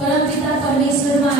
परमपिता परमेश्वरमा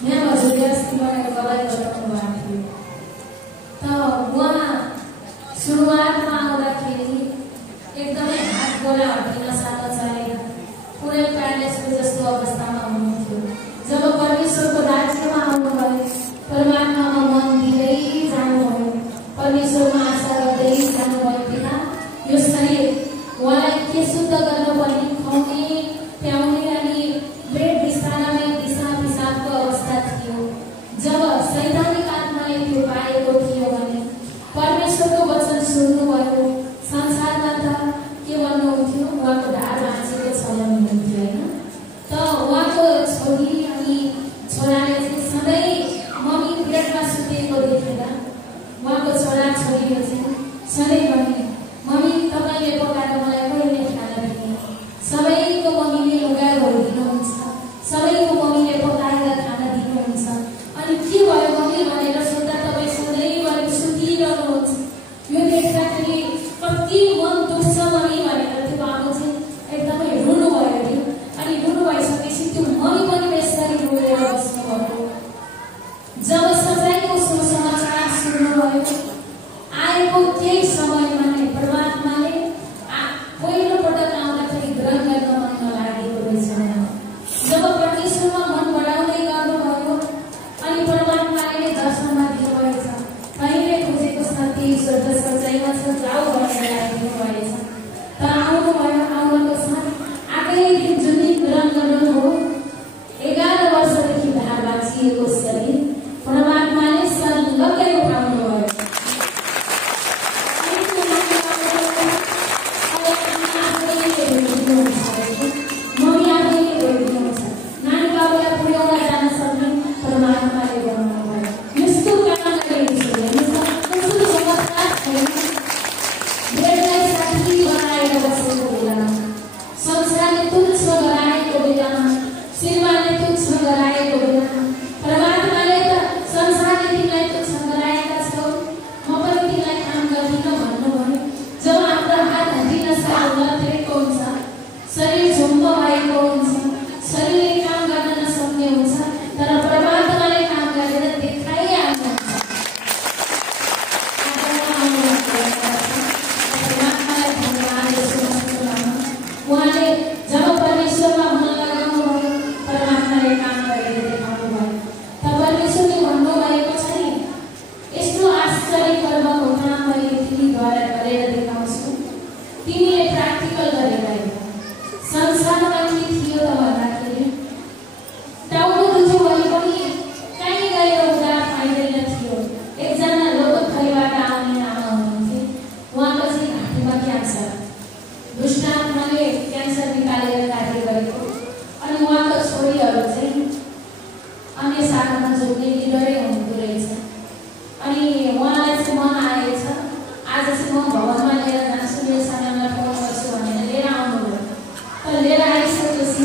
यहाँ हजुरले अस्ति बनाएको गवाई बताउनु भएको थियो। त उहाँ सुरुवातमा आउँदाखेरि एकदमै हात गोला हड्डिन साथ चलेर पुरै प्यारालाइज जस्तो अवस्थामा हुनुहुन्थ्यो। जब परमेश्वरको राज्यमा आउनुभयो, परमात्मामा मन दिँदै जानुभयो, परमेश्वरमा आशा गर्दै जानुभयो, पिता यो शरीर उहाँलाई के शुद्ध गर्नुपर्ने, खुवाउने प्याउने अनि पेट विस्तारमै दिशा पिसाबको अवस्था थियो। जब सैद्धान्तिक आत्माले त्यो पाएको थियो भने परमेश्वरको वचन सुन्नुभयो। संसारमा त के भन्नुहुन्थ्यो, उहाँको ढाड भाँचेको छ भन्नुहुन्थ्यो होइन। त उहाँको छोरी अनि छोराले चाहिँ सधैँ मम्मी पेटमा सुतेको देखेर उहाँको छोरा छोरीले चाहिँ सधैँ भने मम्मी तपाईँले पकाएर मलाई कहिले खाना दिने, सबैको मम्मीले लुगा धोइदिनुहुन्छ, सबैको मम्मीले पकाएर खाना दिनुहुन्छ, अनि के भयो मम्मी भनेर सोद्धा तपाईँ सधैँभरि सुतिरहनुहुन्छ। यो देख्दाखेरि कति मन दुख्छ मम्मी भनेर त्यो बाबु चाहिँ एकदमै रुनुभयो अरे। अनि रुनु भइसकेपछि त्यो मम्मी पनि त्यसरी रोएर बस्नुभयो। जब सजायको सुसमाचार सुन्नुभयो, आएको केही समयमा नै परमात्माले पहिलोपटक आउँदाखेरि ग्रहण गर्न मन नलागेको रहेछ। जब परमेश्वरमा मन बढाउँदै गर्नुभयो अनि परमात्माले नै दर्शनमा दिनुभएछ, कहिले खोजेको शान्ति ईश्वर त सच्चाइमा छ, जाऊ भनेर राखिदिनु भएछ। त आउनुभयो, आउनको साथ आएकै दिन जुन दिन ग्रहण गर्नुभयो, 11 वर्षदेखि ढाड भाँचिएको शरीर परमात्माले सल्लकै उठाउनुभयो। मम्मी आफैले हेरिदिनुहुन्छ, नानी बाबुलाई पुर्याउन जान सक्ने परमात्माले गर्नुभयो। यस्तो काम गरेको चमत्कार छैन। बेडलाई साथी बनाएर बसेको बेलामा, संसारले तुच्छ गराएको बेलामा, श्रीमानले तुच्छ गराएको बेलामा परमात्माले त संसारले तिमीलाई तुच्छ गराएका छौ, म पनि तिमीलाई काम गर्दिनँ भन्नुभयो। जब हाम्रो हात हड्डिन साथ लत्रेको हुन्छ, शरीर झुम्ब भएको हुन्छ, शरीरले काम गर्न नसक्ने हुन्छ, तर परमात्माले काम गरेर देखाइहाल्नुहुन्छ। परमात्मालाई धन्यवाद दिनुहोस्। उहाँले जब परमेश्वरमा मन लगाउनुभयो, परमात्माले काम गरेर देखाउनु भयो। त परमेश्वरले भन्नुभएको छ नि, यस्तो आश्चर्य कर्मको काम मैले तिमीद्वारा गरेर देखाउँछु, तिमीले प्र्याक्टिकल गरेर हेर। संसारमा के थियो त भन्दाखेरि टाउको दुख्यो भने पनि कहीँ गएर उदा पाइँदैन थियो। एकजना लोकथरीबाट आउने आमा हुनुहुन्थे, उहाँको चाहिँ घाँटीमा क्यान्सर, दुष्ट आत्माले क्यान्सर निकालेर कार्य गरेको। अनि उहाँको छोरीहरू चाहिँ अन्य शाखामा जोड्ने लिडरै हुनुहुँदो रहेछ। अनि उहाँलाई चाहिँ मन आएछ, आज चाहिँ म भवनमा लिएर जान्छु, मेरो सामानमा ठाउँ गर्छु भनेर लिएर आउनुभयो। त लिएर आइसकेपछि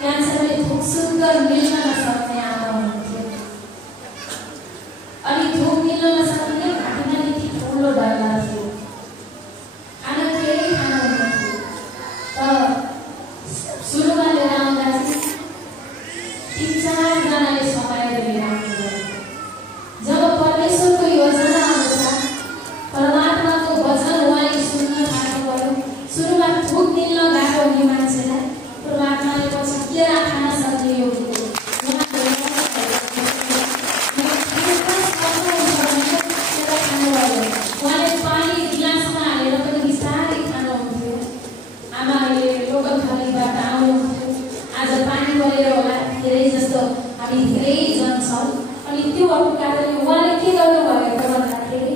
क्यान्सरले थुक सुन्दर मिल्न नसक्ने आमा हुनुहुन्थ्यो। अनि थुक मिल्न नसक्ने, घाँटीमा यति ठुलो डल्ला थियो, खाना केही खाना हुन्थ्यो। त सुरुमा लिएर आउँदा चाहिँ 3-4 जनाले समाएर लिएर आउनुभयो। जब परमेश्वरको योजना अनुसार परमात्माको वचन उहाँले सुन्न थाल्नुभयो, सुरुमा थुक मिल्न गएको हुने मान्छेलाई परमात्माले पछि के खान सक्ने यो उहाँले पानी गिलासमा हालेर पनि बिस्तारै खानुहुन्थ्यो। आमाले लोकल थरीबाट आउनुहुन्थ्यो। आज पानी परेर होला धेरै जस्तो हामी धेरैजना छौँ। अनि त्यो भएको कारणले उहाँले के गर्नुभयो त भन्दाखेरि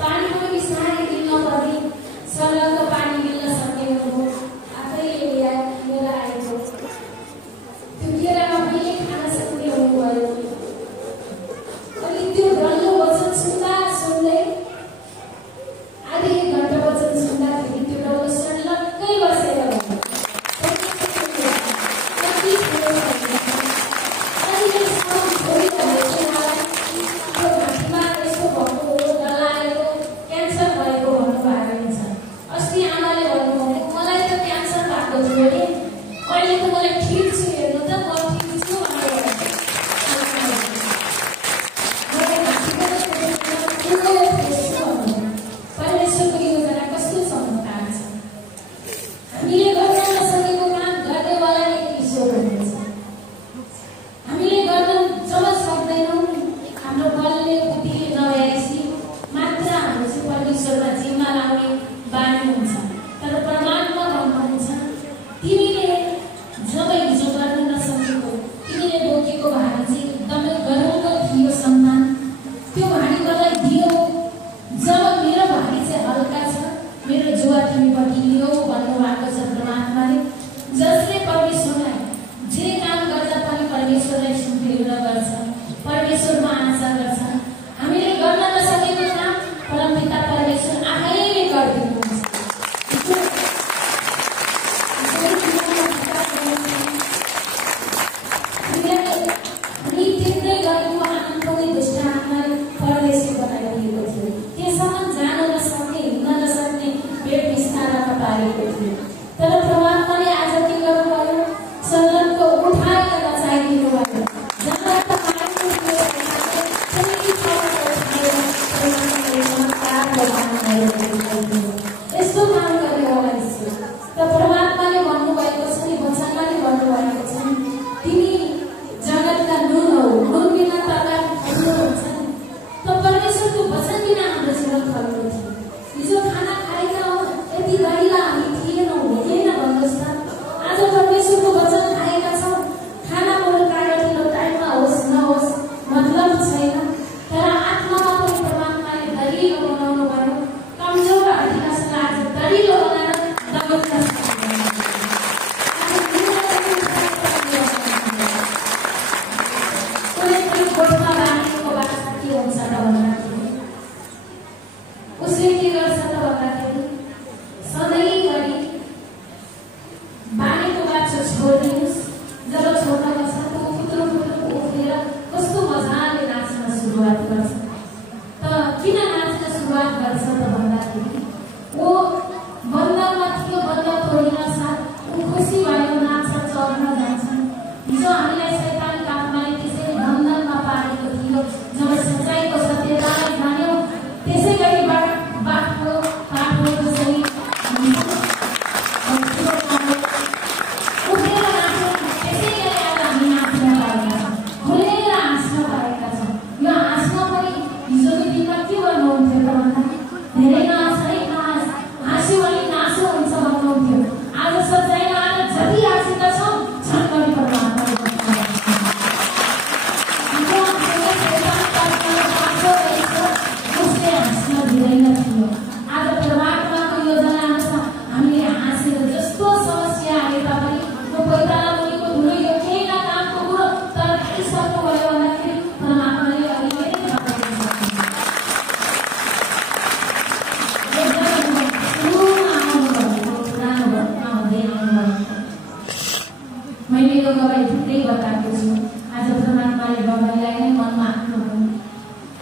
पानी पनि बिस्तारै मिल्न पर्ने, सरलको पानी मिल्न सक्ने हुनुभयो। आफैले लिएर आएको त्यो केरामा पनि खान सक्ने हुनुभयो। अनि त्यो डल्लो वचन सुन्दा सुन्दै आधी 1 घन्टा वचन सुन्दाखेरि त्यो डल्लो सल्लकै बसेर भयो। कति ठुलो छ। पारेको थियो। तर परमात्माले आज के गर्नुभयो? सदनको उठाएर नचाइदिनु भयो। जहाँ तपाईँको थियो त्यही ठाउँमा उठाएर परमात्माले चमत्कार गर्नुभयो। यस्तो काम गर्यो होला ईश्वर। त परमात्माले भन्नुभएको छ नि, वचनमा नि भन्नुभएको छ नि, तिमी जगतका नुन हौ, नुन बिना तरकारी खल्लो हुन्छ नि। त परमेश्वरको वचन बिना हाम्रो जीवन खल्लो थियो। हिजो खाना खाएका हौ, यति गरिला हामी थिएनौँ, होइन भन्नुहोस् त। आज परमेश्वरको वचन खाएका छौँ, खाना बरु कागतिलो टाइममा होस् नहोस् मतलब छैन। तर आत्मामा पनि परमात्माले दरिलो बनाउनु भयो। कमजोर हड्डीलाई आज दरिलो बनाएर दबाउन उसले के गर्छ त भन्दाखेरि सधैँभरि बानीको बाछो छोडिदिनुहोस्। जब छोड्न बस्छ त फुत्रो फुत्रो उफ्रेर कस्तो मजाले नाच्न सुरुवात गर्छ। त किन नाच्न सुरुवात गर्छ त भन्दाखेरि ऊ बन्दरमा थियो, बन्द तोडिन साथ ऊ खुसी भयो, नाच्छ, चढ्न जान्छ। हिजो हामीलाई शैतानिक आत्माले त्यसरी बन्धनमा पारेको थियो। जब सच्चाइको सत्यतालाई जान्यौँ, त्यसै गरी बाटो जसरी उठेर नाच्यौँ, त्यसै गरी आज हामी नाच्न पाएका छौँ, खुलेर हाँस्न पाएका छौँ। यो हाँस्न पनि हिजोको दिनमा के भन्नुहुन्थ्यो त भन्दा धेरै नाच है, हाँस्यो भने नासो हुन्छ भन्नुहुन्थ्यो। आज सच्चाइमा आएर जति हाँसेका छौँ झन्डै परमात्माले उसले हाँस्न दिँदैन थियो। आज परमात्माको योजना अनुसार हामीले हाँसेर जस्तो समस्या आए तापनि त्यो पैताला मुनिको धुलो यो केही न कामको कुरो तर खाइसक्नुभयो भन्दाखेरि परमात्माले अलिकति मैले यो गवाई ढुक्कै बताएको छु। आज परमात्माले गवाईलाई नै मनमा हाल्नुभयो।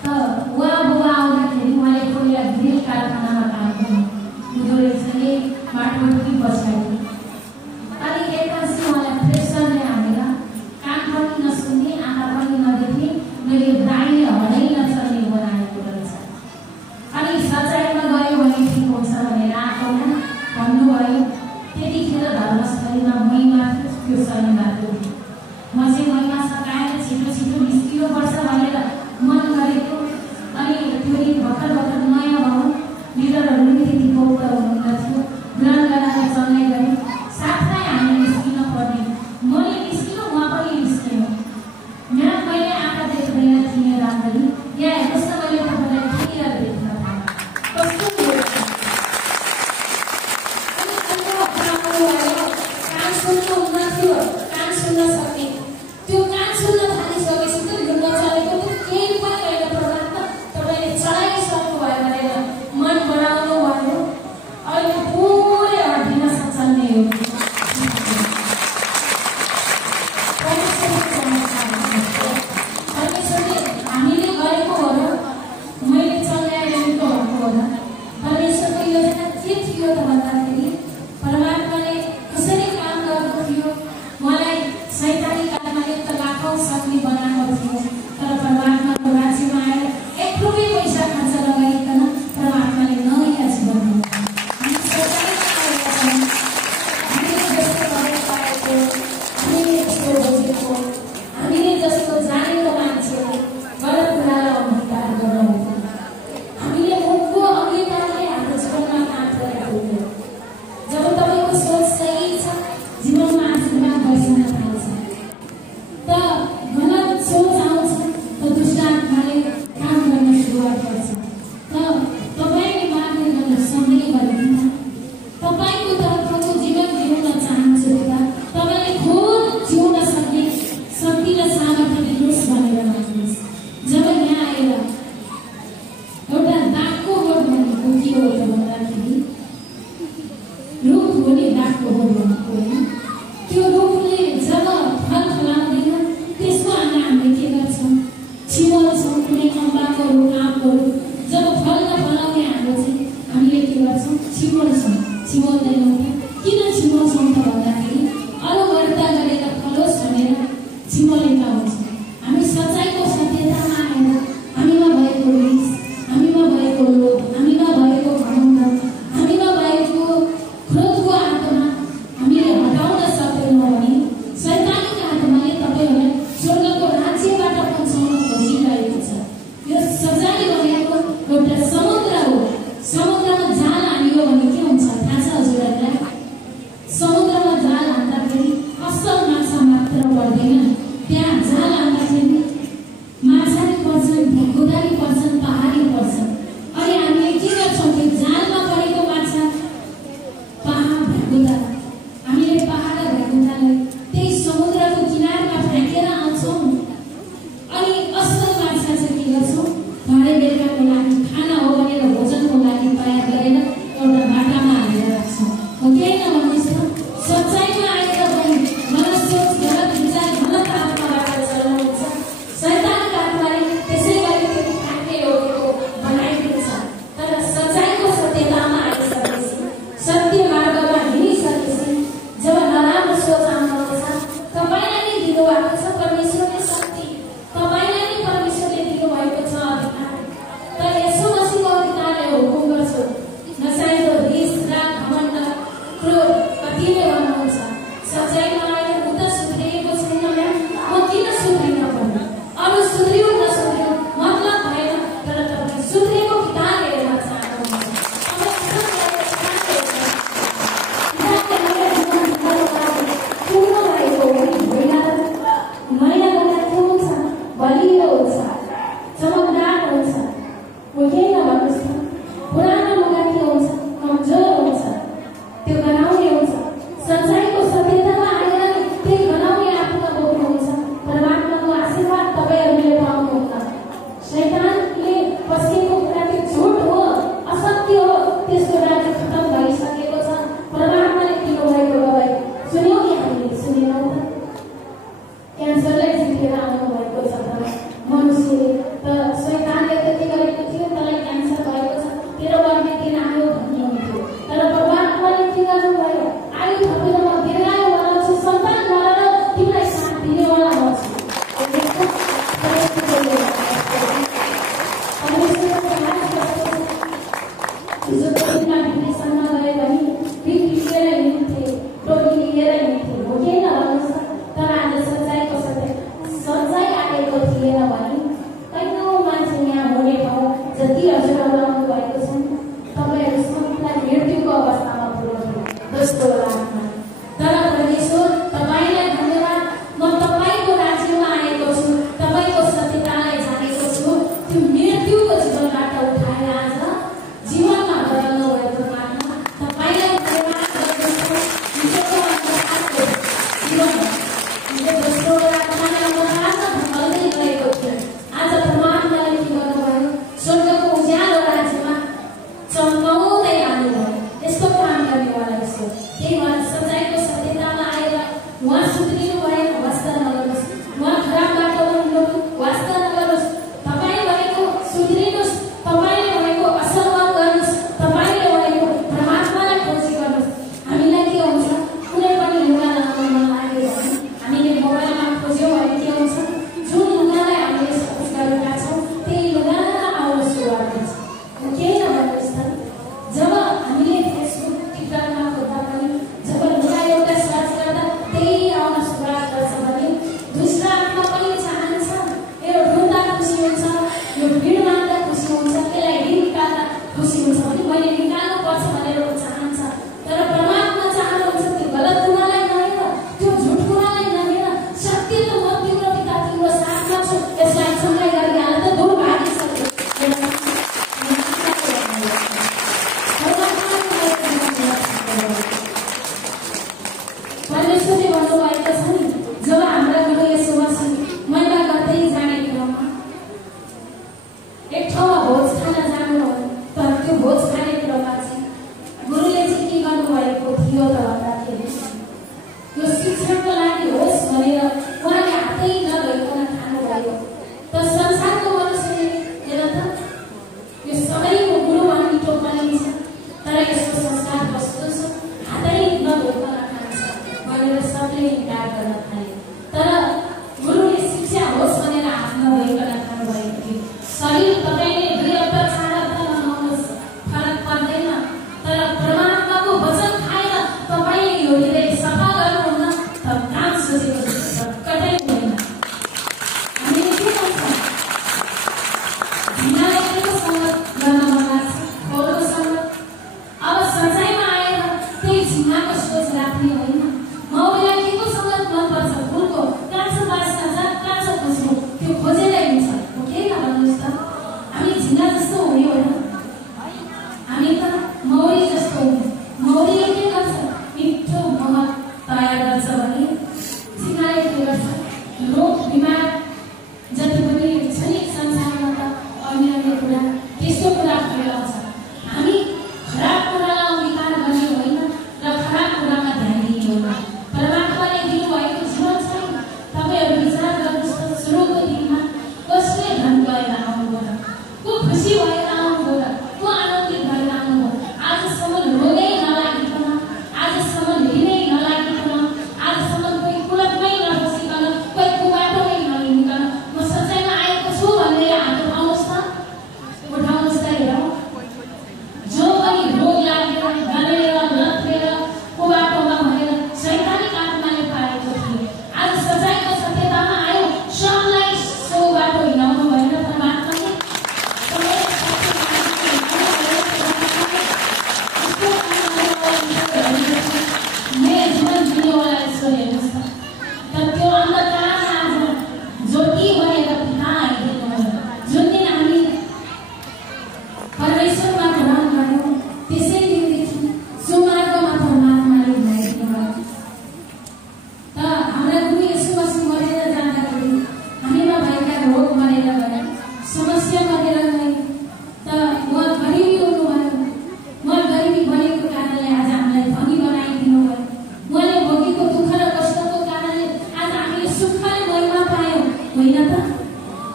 त बुवा आउँदाखेरि उहाँले पहिला ग्रिल कारखानामा काम गर्नुहुँदो रहेछ नि, माटोकी पछाडि। अनि एकपछि उहाँलाई प्रेसरले हानेर कान पनि नसुन्ने, आँखा पनि नदेख्ने, मैले दाहिने हडै नचल्ने बनाएको रहेछ। अनि सचाइमा गयो भने ठिक हुन्छ भनेर आफूमा भन्नुभयो। त्यतिखेर धर्मस्थलीमा महिमा त्यो शनिबारको दिन म चाहिँ महिमा सकाएर छिटो छिटो निस्किनुपर्छ भनेर मन गरेको। अनि त्यो दिन भर्खर नयाँ भवन लिडरहरू पनि त्यति पौध हुनुहुन्न थियो। ग्रहण गराएर चल्ने गऱ्यो। साथै हामी निस्किन पर्ने, मैले निस्किनु, उहाँ पनि निस्किनु। यहाँ मैले आँखा देख्दैन थिएँ राम्ररी। यहाँ हेर्नुहोस् न, मैले तपाईँलाई क्लियर देख्न थालेँ कस्तो थियो। कान सुन्नु हुन्न थियो, कान सुन्न सक्ने, त्यो कान सुन्न थालिसकेपछि त हिँड्न चलेको त केही पनि होइन। परमात्मा तपाईँले चलाइसक्नु भयो भनेर मन बनाउनु भयो। अहिले पुरै हड्डिन सचल्ने हो। परमेश्वरले हामीले गरेको हो र मैले चलाएर निको भएको हो र। परमेश्वरको योजना के थियो त भन्दाखेरि परमात्माले कसरी काम गर्नु थियो। मलाई शैतानिक आत्माले त लाखौँ सक्ने बनाएको थियो। तर परमात्माको राज्यमा आएर 1 रुपियाँ पैसा खर्च नगरिकन परमात्माले नयाँ जीवन दिनुभयो। हामी शैतानिक आएका छौँ, हामीले जस्तो गर्न पाएको, हामीले जस्तो बुझेको, हामीले जस्तो जानेको मान्छेले गलत कुरालाई अङ्गीकार गर्नुहुन्थ्यो। हामीले मुखको अङ्गीकारले हाम्रो जीवनमा काम गरेको थियो। जब तपाईँको सोच सही छ, जीवनमा आशीर्वाद बर्सन थाल्छ। त गलत सोच आउँछ त दुष्ट आत्माले काम गर्न सुरुवात गर्छ। त तपाईँले माग्ने गर्न सधैँभरि तपाईँको तर्फको जीवन जिउन चाहन्छु त तपाईँले खुद जिउन सक्ने शक्ति र सामर्थ्य दिनुहोस् भनेर माग्नुहोस्। जब यहाँ आएर एउटा दागको बोट भनेको के हो त भन्दाखेरि रुख हो नि, दागको बोट भनेको होइन। त्यो रुखले जब फल फलाउँदैन त्यसको हामीले के गर्छौँ? छिमल्छौँ। कुनै अम्बाको रुख, आँपको रुख जब फल नफलाउने हाम्रो चाहिँ हामीले के गर्छौँ? छिमल्छौँ। छिमल्दैनौँ भाँडे बेलुकाको लागि खाना हो भनेर भोजनको लागि तयार गरेर एउटा बाटामा हालेर राख्छौँ। हो कि होइन भन्नुहोस् त? सच्चाइमा आएर पनि गलत सोच, गलत विचार, गलत आत्माबाट चलाउनुहुन्छ। शैतानका आत्माले त्यसै गरी त्यो फ्याँके रोगेको बनाइदिन्छ। तर सच्चाइको सत्यतामा आइसकेपछि, सत्य मार्गमा हिँडिसकेपछि जब नराम्रो सोच आउनुहुन्छ, तपाईँलाई नै दिनुभएको छ परमेश्वरले शक्ति, तपाईँलाई नै परमेश्वरले दिनुभएको छ अधिकार। तर यस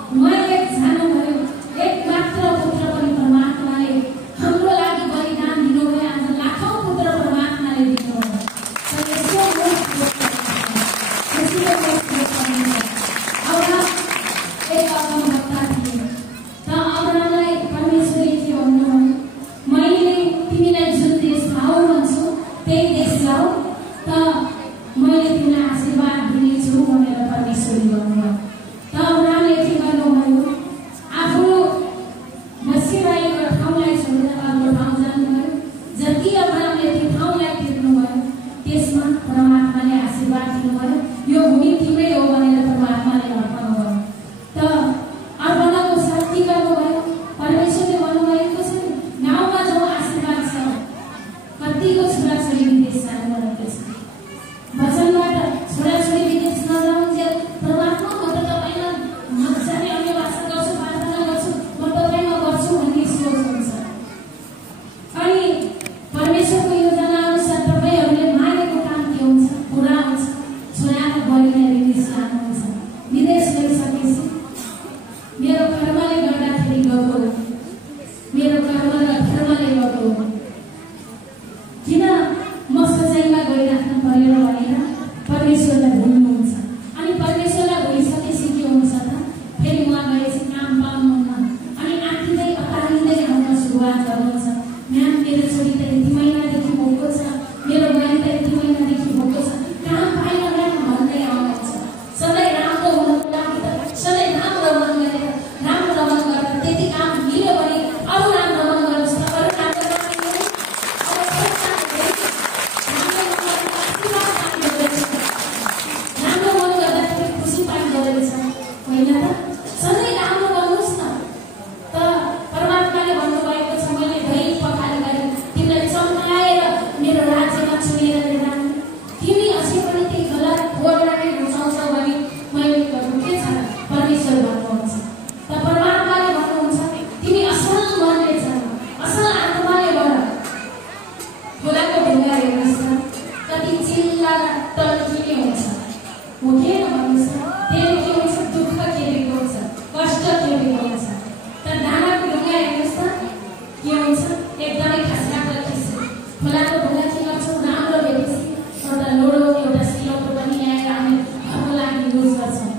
उहाँले जानुभयो, एक मात्र पुत्र पनि परमात्माले हाम्रो लागि बलिदान दिनुभयो। आज लाखौं पुत्र परमात्माले दिनुभयो। तर यसो एक भक्ता थिए त अब्राहमलाई परमेश्वरले के भन्नुभयो, मैले तिमीलाई जुन देश खाऊ भन्छु त्यही देश जाऊ, त मैले तिमीलाई आशीर्वाद दिनेछु भनेर परमेश्वरले भन्नुभयो। त अब्राहमले के गर्नुभयो, आफ्नो मसिराएको ठाउँलाई छोडेर अर्को ठाउँ जानुभयो। जति अब्राहमले त्यो ठाउँलाई तिर्नुभयो त्यसमा परमात्माले आशीर्वाद दिनुभयो। यो भूमि तिम्रै हो भनेर परमात्माले भन्नुभयो। त अर्पणको साथ के गर्नुभयो, परमेश्वरले भन्नुभएको छ गाउँमा जो आशीर्वाद छ, कतिको छोराछोरी विदेश जानुभएको छ। वचनबाट छोराछोरी विदेश नजाउन्जेल परमात्मा म त तपाईँमा मजाले अन्य भाषा गर्छु, प्रार्थना गर्छु, म तपाईँमा गर्छु भन्ने सोच हुन्छ। अनि परमेश्वरको योजना अनुसार तपाईँहरूले मागेको काम के हुन्छ, पुरा हुन्छ। छोराको बलिलाई विदेश लानुहुन्छ। विदेश गइसकेपछि मेरो कर्मले गर्दाखेरि गएको, मेरो कर्म र धर्मले गएको, किन म सजायमा गइराख्नु पर्यो भनेर परमेश्वरलाई भुल्नुहुन्छ। अनि परमेश्वरलाई भुलिसकेपछि के हुन्छ त, फेरि उहाँ गएपछि काम पाउनुहुन्न। अनि आँटिँदै अतालिँदै आउन सुरुवात गर्नुहुन्छ। म्याम मेरो छोरी त यति महिनादेखि भोको छ, मेरो बहिनी त यति महिनादेखि भोको छ, काम पाएन भन्दै आउनुहुन्छ। सधैँ राम्रो हुनको लागि त सधैँ राम्रो मन गरेर राम्रो मन गरेर त्यति काम मिल्यो भने अरू राम्रो मन गर्नुहोस् त, अरू राम्रो राम्रो मन गर्दाखेरि खुसी पाइँदो रहेछ होइन त। सधैँ राम्रो गर्नुहोस् न। त परमात्माले भन्नुभएको छ मैले दही पखाली गरेँ तिमीलाई चम्काएर मेरो राज्यमा चुनेर लिएर आउँ। तिमी अझै पनि त्यही गलत बोललाई रुचाउँछौ भने मैले गर्नु के छ, परमेश्वर भन्नुहुन्छ। त परमात्माले भन्नुहुन्छ तिमी असल मनले छ, असल आत्माले गर। खोलाको ढुङ्गा हेर्नुहोस् त, कति चिल्ला टल्किने हुन्छ, हो कि भन्नुहोस् त। त्यसले के हुन्छ, दुःख केरेको हुन्छ, कष्ट केरेको हुन्छ। तर डाँडाको ढुङ्गा हेर्नुहोस् त, के हुन्छ, एकदमै खस्राको खिच्छ। खोलाको ढुङ्गा के गर्छौँ, राम्रो भेटेपछि एउटा लोडो एउटा सिलौटो पनि ल्याएर हामी घरको लागि युज गर्छौँ।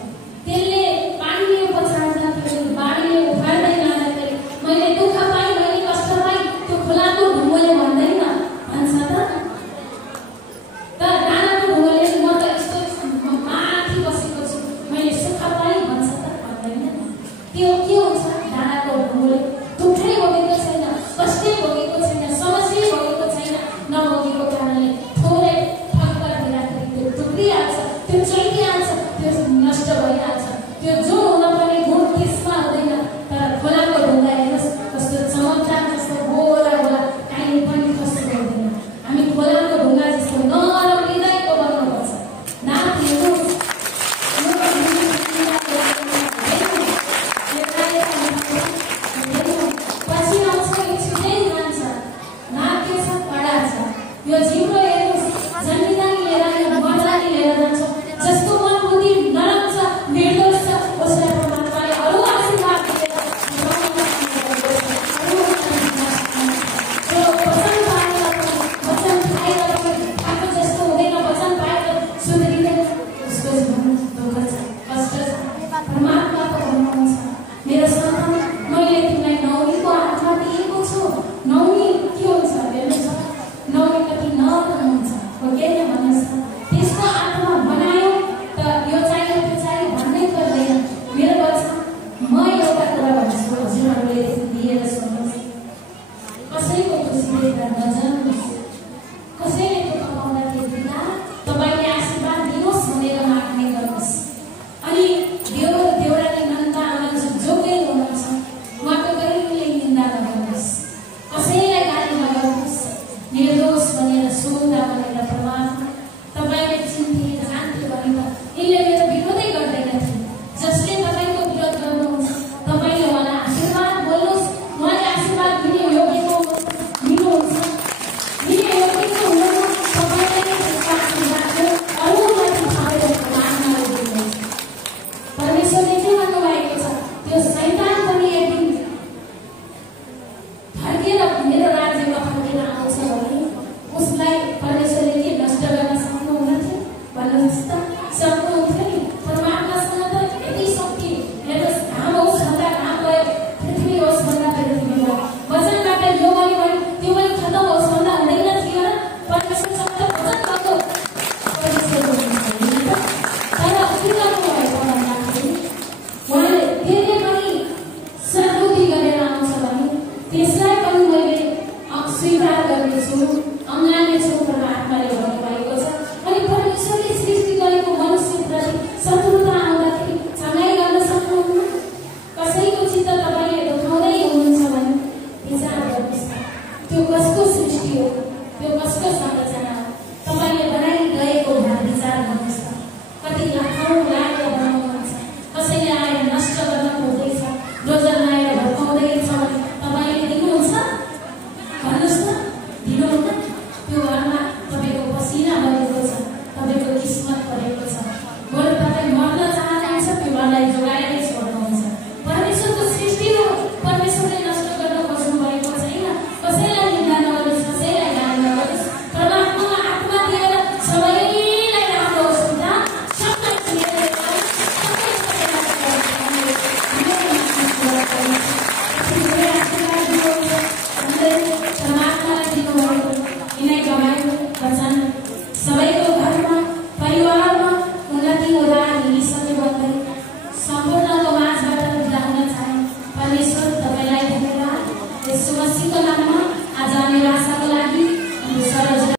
त्यसले पानीले उपचार्दाखेरि बाढीले उखाड्दै लाँदाखेरि मैले दुःख पाएँ, मैले कष्ट पाएँ, त्यो खोलाको ढुङ्गोले भन्दैन भन्छ त। डाँडाको ढुङ्गोले म त यस्तो माथि बसेको छु, मैले सुख पाएँ भन्छ त, भन्दैन। त्यो के हुन्छ, डाँडाको ढुङ्गोले दुःखै भोगेको छैन, कष्टै भोगेको छैन, समस्या भोगेको छैन, नभोगेको कारणले थोरै ठक्कर दिँदाखेरि त्यो टुक्रिहाल्छ, त्यो चैतिहाल्छ, त्यो नष्ट भइहाल्छ। त्यो जो हुनुपर्ने गुण त्यसमा हुँदैन। तर खोलाको ढुङ्गा हेर्नुहोस् कस्तो चमत्कार, जस्तो बोला बोला, काहीँ पनि कस्तो हुँदैन। हामी खोलाको ढुङ्गा जस्तो नरम हृदयको बन्नुपर्छ। नाथ हेर्नुहोस्, यो त्यसो भए शीतलामा